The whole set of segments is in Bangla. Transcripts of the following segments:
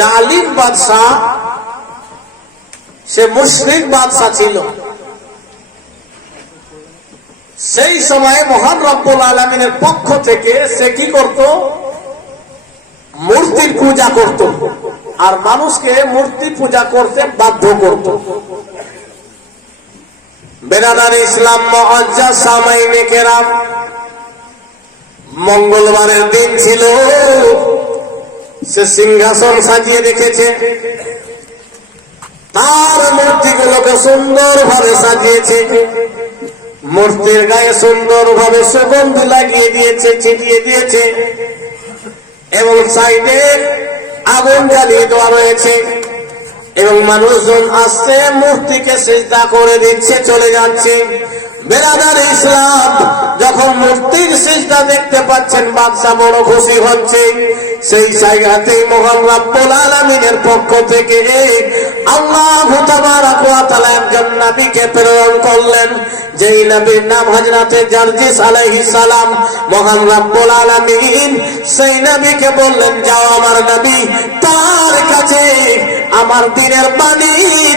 জালিম বাদশাহ, সে মুশরিক বাদশাহ ছিল। সেই সময়ে মহান রব্বুল আলমিনের পক্ষ থেকে সে কি করত? মূর্তির পূজা করত। আর মানুষকে মূর্তি পূজা করতে বাধ্য করত। বেরাদার ইসলাম সামাইনে কেরাম, মঙ্গলবারের দিন ছিল। সে সিংহাসন সাজিয়ে রেখেছে। তার মূর্তিগুলোকে সুন্দর ভাবে সাজিয়েছে। মূর্তির গায়ে সুন্দর ভাবে সুগন্ধি লাগিয়ে দিয়েছে, ছিটিয়ে দিয়েছে। এবং সাইডে আগুন জ্বালিয়ে দেওয়া রয়েছে। এবং মানুষজন আসছে, মূর্তিকে চেষ্টা করে দিচ্ছে, চলে যাচ্ছে। বেরাদার ইসলাম পাচ্ছেন বাদশা বড় খুশি হচ্ছে। সেই জায়গাতেই মহান আলামিনের পক্ষ থেকে আল্লাহ তাবারাক ওয়া তাআলা একজন নবীকে প্রেরণ করলেন। যেই নবীর নাম হযরতে জার্জিস আলাইহিস সালাম। মহান রাব্বুল আলামিন সেই নবীকে বললেন, যাও আমার নবী, তার কাছে আমার দিনের বাণী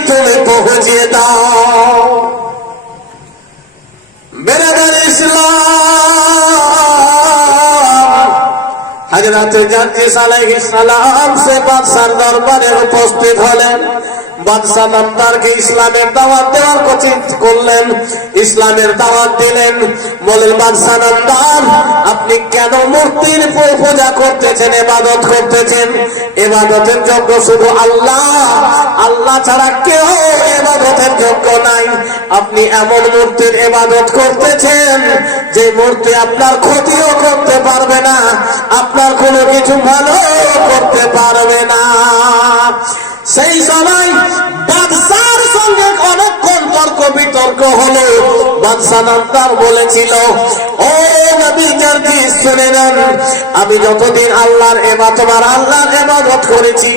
তুমি পৌঁছে দাও। হজরত জাকিস আলাইহিস সালাম, সে বাদশার দরবারে উপস্থিত হলেন। বাদশাহ নামদারকে ইসলামের দাওয়াত দেওয়ার করলেন, ইসলামের দাওয়াত দিলেন। বলেন বাদশাহ নামদার আপনি কেন মূর্তির পূজা করতেছেন এবাদত করতেছেন? এবাদতের যোগ্য শুধু আল্লাহ। আল্লাহ ছাড়া কেউ এবাদতের যোগ্য নাই। আপনি এমন মূর্তির এবাদত করতেছেন, যে মূর্তি আপনার ক্ষতিও করতে পারবে না। কোনো কিছু ভালো করতে পারবে না। সেই সময় বাদশার সঙ্গে অনেকক্ষণ তর্ক বিতর্ক হলো। বাদশাহ নামদার বলেছিল, ও আমি যতদিন আল্লাহর এবার তোমার আল্লাহর এবাদত করেছি,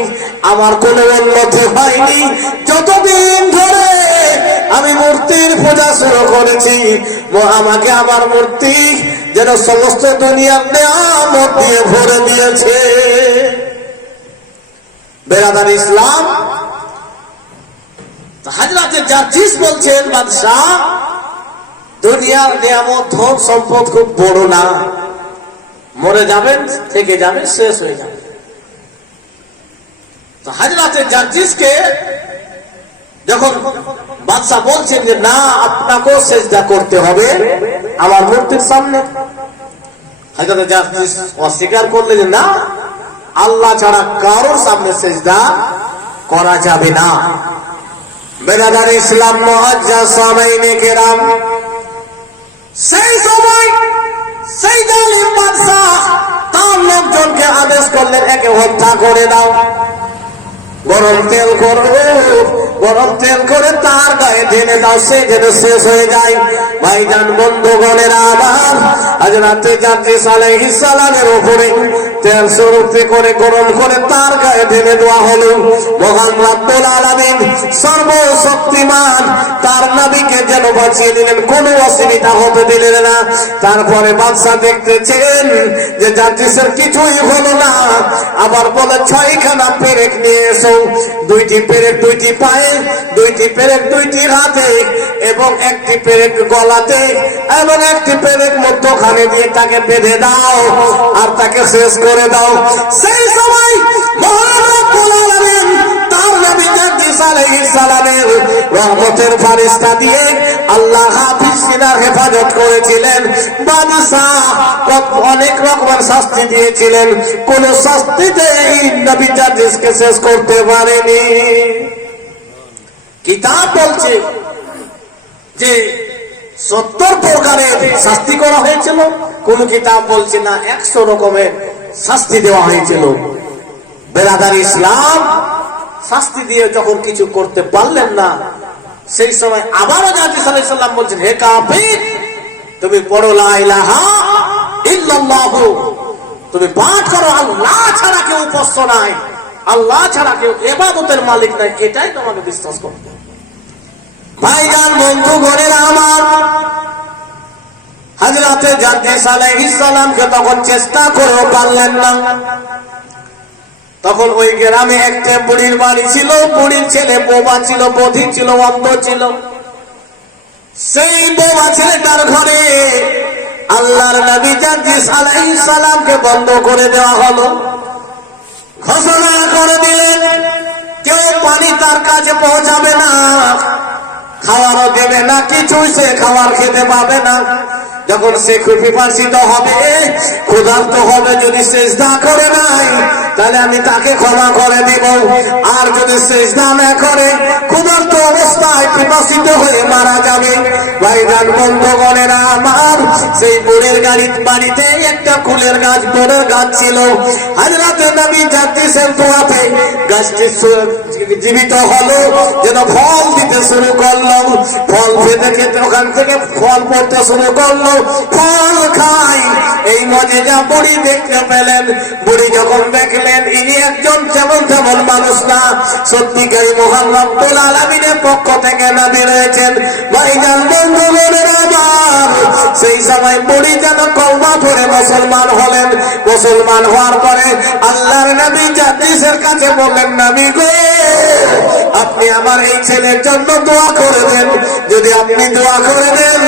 আমার কোনো উন্নতি হয়নি। যতদিন ধরে আমি মূর্তির পূজা শুরু করেছি। আমাকে আমার মূর্তি যেন সমস্ত দুনিয়ার নেয়ামত দিয়ে ভরে দিয়েছে। বেরাদার ইসলাম, হাজরাতে জার্জিস বলছেন, বাদশাহ, দুনিয়ার নিয়ামত, ধন সম্পদ খুব বড় না। মরে যাবেন, থেকে যাবেন, শেষ হয়ে যাবে। তো হাজরাতে জার্জিসকে যখন বাদশাহ বলছেন যে, না, আপনাকেও সেজদা করতে হবে আমার মূর্তির সামনে। অস্বীকার করলে যে, না, আল্লাহ ছাড়া কারোর সামনে সেজদা করা যাবে না। ইসলাম মহাজ্জা সামাইনে কেরাম, সেই সময় সেই বাদশাহ লোকজনকে আদেশ করলেন, একে হত্যা করে দাও, গরম তেল করো গরম তেল করে তার গায়ে ঢেলে দাও, সে যেন শেষ হয়ে যায়। ভাইজান, বন্ধুগণের আমার আজ রাতে যাত্রী সালে ইসালামের উপরে তেল স্বরূপে করে গরম করে তার গায়ে ঢেলে দেওয়া হলো। মহান রাব্বুল আলামিন সর্বশক্তিমান তার নবীকে যেন বাঁচিয়ে দিলেন, কোনো অসুবিধা হতে দিলেন না। তারপরে বাদশা দেখতেছেন যে জাতিসের কিছুই হলো না। আবার বলে, ছয়খানা পেরেক নিয়ে এসো। দুইটি পেরেক দুইটি পায়ে, দুইটি পেরেক দুইটি হাতে। এবং একটি পেরেক গলাতে এবং একটি পেরেক মধ্যখানে দিয়ে তাকে বেঁধে দাও আর তাকে শেষ করে দাও। সেই সময় তার দিয়ে আল্লাহ করেছিলেন। অনেক রকমের শাস্তি দিয়েছিলেন। শেষ করতে পারেনি। কিতাব বলছে যে সত্তর প্রকারের শাস্তি করা হয়েছিল, কোন কিতাব বলছে না, একশো রকমের শাস্তি দেওয়া হয়েছিল বেরাদার ইসলাম শাস্তি দিয়ে যখন কিছু করতে পারলেন না, সেই সময় আবারও জাতি সাল্লাম বলছেন, হে কাফির, তুমি পড়ো লা ইলাহা ইল্লাল্লাহু, তুমি পাঠ করো, আল্লাহ ছাড়া কেউ উপাস্য নাই, আল্লাহ ছাড়া কেউ এবাদতের মালিক নাই, এটাই তোমাকে বিশ্বাস করতে। ভাইজান বন্ধু গণের আমার হাজরাতে জাদ্দিস আলাইহিস সালামকে তখন চেষ্টা করেও পারলেন না। তখন ওই গ্রামে একটা বুড়ির বাড়ি ছিল, বুড়ির ছেলে ছিল বধি ছিল, অন্ধ ছিল। সেই বোবা ছেলেটার ঘরে আল্লাহর নবী বন্ধ করে দেওয়া হলো। ঘোষণা করে দিলেন, কেউ পানি তার কাছে পৌঁছাবে না। খাওয়ারও দেবে না, কিছু সে খাবার খেতে পাবে না। যখন সে পিপাসিত হবে, ক্ষুধার্ত হবে, যদি শেষদা করে নাই, তাহলে আমি তাকে ক্ষমা করে দিব। আর যদি শেষ না করে, ক্ষুধার্ত অবস্থায় পিপাসিত হয়ে মারা যাবে। ভাইজান বন্ধুগণেরা আমার। সেই বুড়ের গাড়ি বাড়িতে একটা ফুলের গাছ গাছ ছিল। হাজরাতে গাছটি জীবিত হলো। যেন ফল দিতে শুরু করল। ফল খেতে খেতে ওখান থেকে ফল পড়তে শুরু করল। ফল খাই। এই মজে যা বুড়ি দেখতে পেলেন। বুড়ি যখন দেখলেন, ইনি একজন যেমন তেমন মানুষ। সত্যিকারী মহান রব্বুল আলামিনের পক্ষ থেকে নাবি রয়েছেন। ভাইজান, বন্ধু, বোনের, আমার সেই সময় বুড়ি যেন কলমা পড়ে মুসলমান হলেন। মুসলমান হওয়ার পরে আল্লাহর নবী জাতিসের কাছে বললেন, নবী গো, আপনি আমার এই ছেলের জন্য দোয়া করে দেন। যদি আপনি দোয়া করে দেন,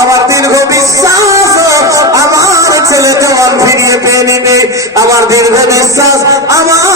আমার দীর্ঘ বিশ্বাস আমার ছেলে জবান ফিরিয়ে পেয়ে নেবে। আমার দীর্ঘ বিশ্বাস আমার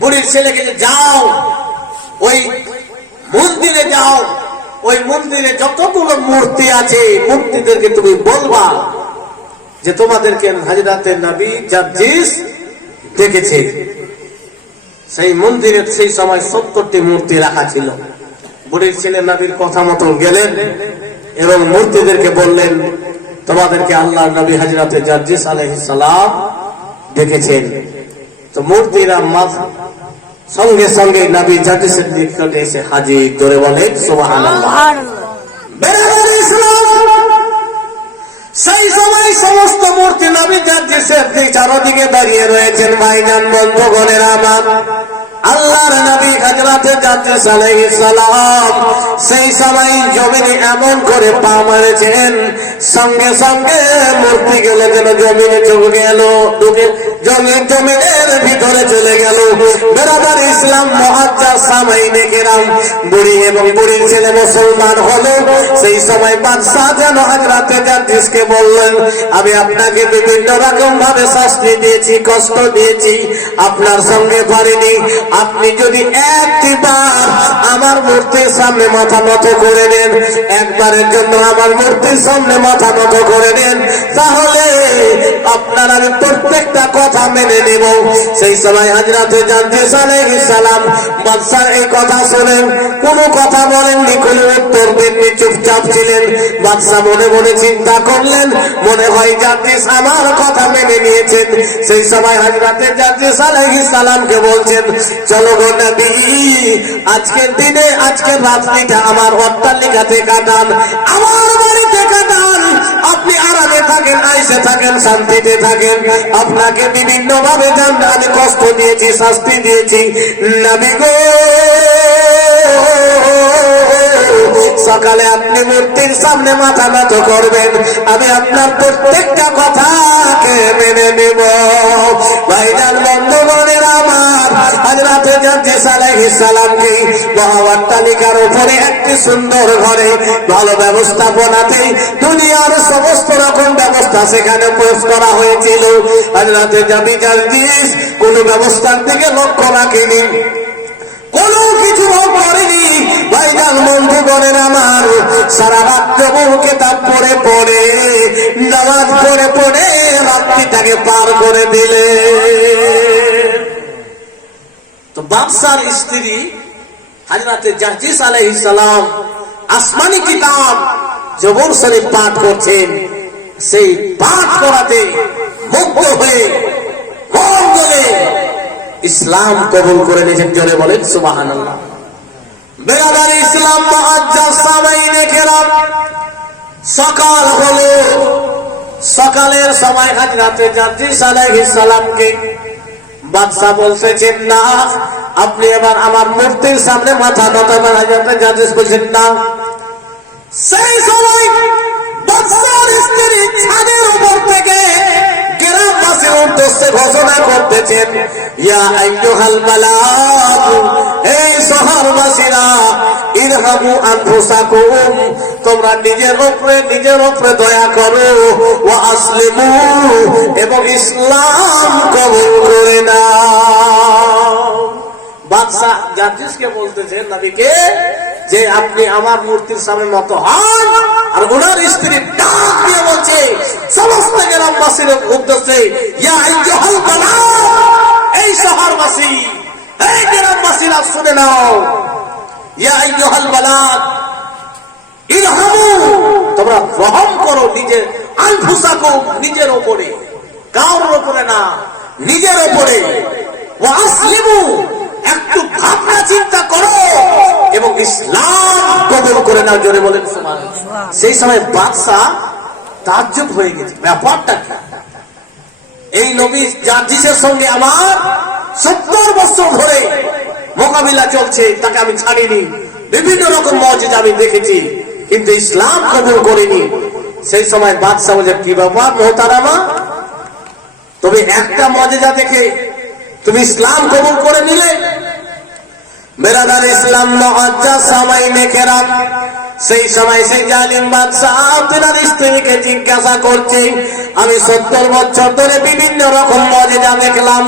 বুড়ির ছেলেকে যে যাও, ওই মন্দিরে যাও, ওই মন্দিরে যতগুলো মূর্তি আছে মূর্তিদেরকে তুমি বলবা যে তোমাদেরকে হাজিরাতের নবী জাদ্দিস দেখেছে সেই মন্দিরের সেই সময় সত্তরটি মূর্তি রাখা ছিল। বুড়ির ছেলে নবীর কথা মতো গেলেন এবং মূর্তিদেরকে বললেন, তোমাদেরকে আল্লাহ নবী হাজরাতে জার্জিস আলহিসাম দেখেছেন তো মূর্তিরা মাফ। সঙ্গে সঙ্গে নবী জাতি এসে হাজির ধরে বলে সেই সময় সমস্ত মূর্তি নবী জাতিসের চারদিকে দাঁড়িয়ে রয়েছেন ভাইজান বন্ধুগণের আমার। আল্লাহর জাতি আলাইহিস সালাম? সেই সময় জমিনে এমন করে পা মারেছেন, সঙ্গে সঙ্গে মূর্তি গেলে যেন জমিনে চলে গেল জমিনের ভিতরে চলে গেল। ইসলাম গেলাম বুড়ি এবং বুড়ির ছেলে মুসলমান সেই সময় বাদশাহ যেন জাতিসকে বললেন, আমি আপনাকে বিভিন্ন রকম ভাবে শাস্তি দিয়েছি, কষ্ট দিয়েছি, আপনার সঙ্গে পারিনি। আপনি যদি একটিবার আমার মূর্তির সামনে মাথা নত করে নেন। একবারের জন্য আমার মূর্তির সামনে মাথা নত করে নেন। তাহলে আপনার আমি প্রত্যেকটা কথা মেনে নেব। সেই সময় হাজরাতে জানতে সালাম বাদশার এই কথা শোনেন। কোনো কথা বলেননি, কোনো উত্তর দেননি, চুপচাপ ছিলেন। মনে মনে চিন্তা করলেন, মনে হয় জাতিস আমার কথা মেনে নিয়েছেন। সেই সময় হাজরাতে জাতিস বলছেন, চলো গো নবী। আজকের দিনে, আজকের রাত্রিটা আমার অট্টালিকাতে কাটান। আমার বাড়িতে কাটান। আপনি আরামে থাকেন, আইসে থাকেন, শান্তিতে থাকেন। আপনাকে বিভিন্ন ভাবে জান আমি কষ্ট দিয়েছি, শাস্তি দিয়েছি। নবী গো, সকালে আপনি মূর্তির সামনে মাথা নত করবেন। আমি আপনার প্রত্যেকটা কথাকে মেনে নেব। ভাইজান, বন্ধুগণের আমার হাজরাতে জানতে সালাহি সালামকে মহাবাট্টালিকার উপরে একটি সুন্দর ঘরে ভালো ব্যবস্থাপনাতে দুনিয়ার সমস্ত রকম ব্যবস্থা সেখানে প্রয়োগ করা হয়েছিল। হাজরাতে জাবি জালদিস কোন ব্যবস্থার দিকে লক্ষ্য রাখেনি। কোনো কিছু করেনি। ভাইজান বন্ধু করেন আমার, সারা রাত্র বহু কেতাব পড়ে পড়ে, নামাজ পড়ে পড়ে রাত্রিটাকে পার করে দিলে। বাদশার স্ত্রী হাজরাতে জাহিস আলাইহিস সালাম আসমানি কিতাব জবর শরীফ পাঠ করছেন। সেই পাঠ করাতে মুগ্ধ হয়ে গলে ইসলাম কবুল করে নিয়েছেন, জোরে বলেন, সুবহানাল্লাহ। বেরাদার ইসলাম মুআজ্জাজ সামাইনে কেরাম। সকাল হলো, সকালের সময় হাজরাতে জাদ্রিস আলাইহিস সালামকে বাদশাহ বলতেছেন না আপনি এবার আমার মূর্তির সামনে মাথা নত হাজরাতে জাদ্রিস বলছেন না সেই সময় স্ত্রী ছাদের উপর থেকে উদ্দেশ্যে ঘোষণা করতেছেন এই তোমরা নিজের উপরে নিজের উপরে দয়া করো। ওয়া আসলিমু এবং ইসলাম কবুল করে নাও। বাদশাহ বলতেছেন নবীকে, যে আপনি আমার মূর্তির সামনে মতো হন আর ওনার স্ত্রী ডাক দিয়ে বলছে, সমস্ত গ্রামবাসীর উদ্দেশ্যে ইয়া এই শহরবাসী, এই গ্রামবাসীরা শুনে নাও ইয়া আইয়ুহাল বালাদ ইরহামু তোমরা রহম করো নিজের নিজের উপরে কারোর উপরে না নিজের আসলিমু একটু ভাবনা চিন্তা করো এবং ইসলাম কবুল করে নাও জোরে বলেন সেই সময় বাদশাহ তাজ্জব হয়ে গেছে। ব্যাপারটা কি? এই নবী জার্জিসের সঙ্গে আমার সত্তর বছর ধরে মোকাবিলা চলছে, তাকে আমি ছাড়িনি। বিভিন্ন রকম মসজিদ আমি দেখেছি, কিন্তু ইসলাম কবুল করিনি। সেই সময় বাদশাহ বলে কি বাবা মোহতারামা তবে একটা মজেদা দেখে তুমি ইসলাম কবুল করে নিলে? বেরাদার ইসলাম মহাজ্জা সামাই মেখেরাম সেই সময় সেই জালিম বাদশাহ আপনার স্ত্রীকে জিজ্ঞাসা করছে, আমি সত্তর বছর ধরে বিভিন্ন রকম মজেদা দেখলাম,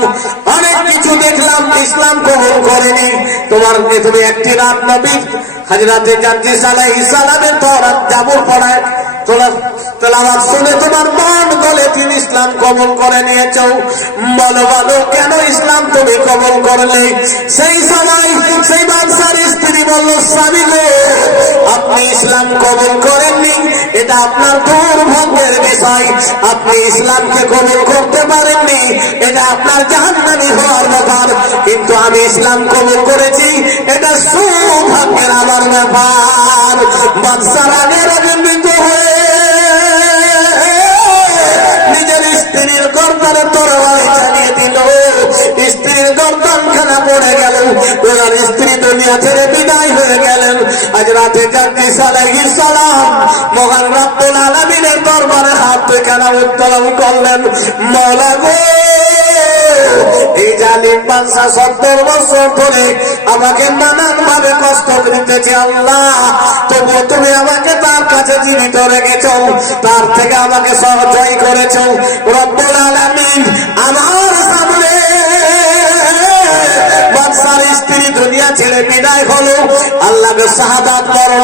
অনেক কিছু দেখলাম, ইসলাম কবুল করেনি। তোমার তুমি একটি রাত নবী হাজরাতে জান্তি সালাই ইসালামের তোরাত জাবুর পড়ায় তোরা তেলাওয়াত শুনে তোমার মন বলে তুমি ইসলাম কবুল করে নিয়েছ। বলো বলো, কেন ইসলাম তুমি কবুল করলে? সেই সময় সেই বাদশার স্ত্রী বলল, স্বামী গো ইসলাম কবুল করেননি, এটা আপনার দুর্ভাগ্যের বিষয়। আপনি ইসলামকে কবুল করতে পারেননি, এটা আপনার জাহান্নামী হওয়ার ব্যাপার। কিন্তু আমি ইসলাম কবুল করেছি, এটা সৌভাগ্যের আমার ব্যাপার। হয়ে নিজের স্ত্রীর গর্দানে তরবারি চালিয়ে দিল। স্ত্রীর গর্দান খানা পড়ে গেল। ওনার স্ত্রী দুনিয়া ছেড়ে বিদায় রাতে জাতি সালাহি সালাম মহান রব্বুল আলমিনের দরবারে হাত পেখানা উত্তোলন করলেন মৌলা গো এই জালিম বাদশা সত্তর বছর ধরে আমাকে নানান ভাবে কষ্ট দিতেছে আল্লাহ তবু তুমি আমাকে তার কাছে জীবিত রেখেছ তার থেকে আমাকে সহজয় করেছ রব্বুল আলামিন আমার সামনে বাদশার স্ত্রী দুনিয়া ছেড়ে বিদায় হলো আল্লাহকে শাহাদাত বরণ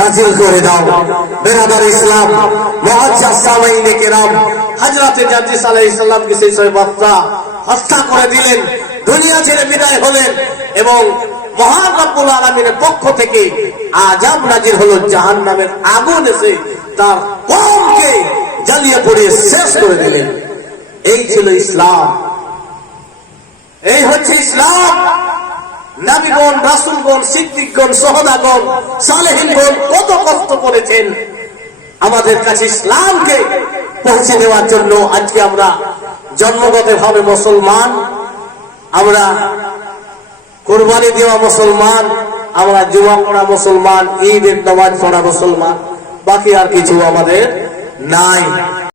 নাজিল করে দাও। বেরাদার ইসলাম কেরাম, হাজরাতে জাদ্দিস আলাইহিস সালামকে সেই বার্তা হত্যা করে দিলেন, দুনিয়া ছেড়ে বিদায় হলেন এবং মহান রব্বুল আলমিনের পক্ষ থেকে আজাব নাজির হলো জাহান নামের আগুন এসে তার কমকে জ্বালিয়ে পড়িয়ে শেষ করে দিলেন। এই ছিল ইসলাম। এই হচ্ছে ইসলাম। নাবিগণ, রাসুলগণ, সিদ্দিকগণ, সহদাগণ, সালেহিনগণ কত কষ্ট করেছেন। আমাদের কাছে ইসলামকে পৌঁছে দেওয়ার জন্য আজকে আমরা জন্মগত ভাবে মুসলমান, আমরা কোরবানি দেওয়া মুসলমান, আমরা জুমা পড়া মুসলমান, ঈদের নামাজ পড়া মুসলমান, বাকি আর কিছু আমাদের নাই।